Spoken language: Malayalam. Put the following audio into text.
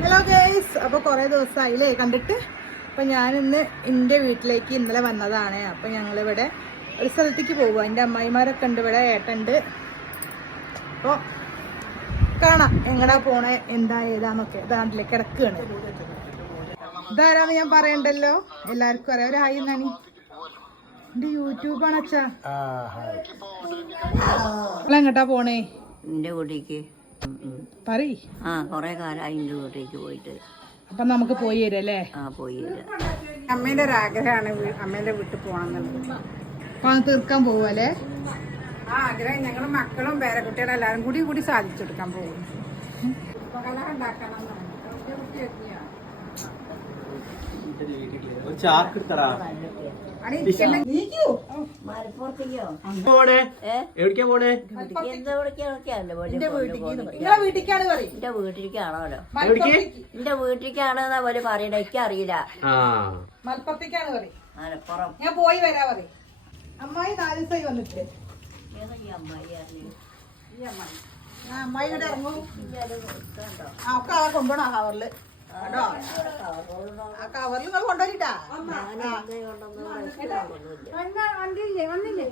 ഹലോ ഗൈസ്, അപ്പോൾ കുറേ ദിവസമായില്ലേ കണ്ടിട്ട്. അപ്പം ഞാനിന്ന് എൻ്റെ വീട്ടിലേക്ക് ഇന്നലെ വന്നതാണ്. അപ്പം ഞങ്ങളിവിടെ ഒരു സ്ഥലത്തേക്ക് പോകുക. എൻ്റെ അമ്മായിമാരൊക്കെ ഉണ്ട് ഇവിടെ, ഏട്ടുണ്ട്. അപ്പോൾ കാണാം എങ്ങടാ പോണേ, എന്താ ഏതാന്നൊക്കെ. നാട്ടിലേക്ക് കിടക്കുകയാണ്. ഇതാരാന്ന് ഞാൻ പറയണ്ടല്ലോ, എല്ലാവർക്കും അറിയാം. ഒരു ഹായ് നാണി, എൻ്റെ യൂട്യൂബാണ് അച്ഛാ. എങ്ങട്ടാ പോണേ? എന്റെ വീട്ടിലേക്ക് കൊറേ കാലമായി എന്റെ വീട്ടിലേക്ക് പോയിട്ട്. അപ്പൊ നമുക്ക് പോയി തരല്ലേ? പോയി തരാം. അമ്മേന്റെ ഒരു ആഗ്രഹമാണ് അമ്മേന്റെ വീട്ടിൽ പോകണം എന്നുള്ളത്. അപ്പൊ അത് തീർക്കാൻ പോവല്ലേ? ആ ആഗ്രഹം ഞങ്ങള് മക്കളും പേരക്കുട്ടികളും എല്ലാരും കൂടി സാധിച്ചെടുക്കാൻ പോകും. എന്റെ വീട്ടിലേക്കാണെന്നാ പോലെ പറയണ, എനിക്കറിയില്ല. മലപ്പുറത്തേക്കാണ് പറയും. മലപ്പുറം. ഞാൻ പോയി വരാ പറയും. അമ്മായി 4 ദിവസമായി വന്നിട്ട്. അമ്മായി ഇവിടെ ഇറങ്ങും. ഒക്കെ അവ കൊണ്ടുപോണോ കവറില്? കേട്ടോ, ആ കവറിൽ നിങ്ങൾ കൊണ്ടുപോയിട്ടാ. വന്നില്ലേ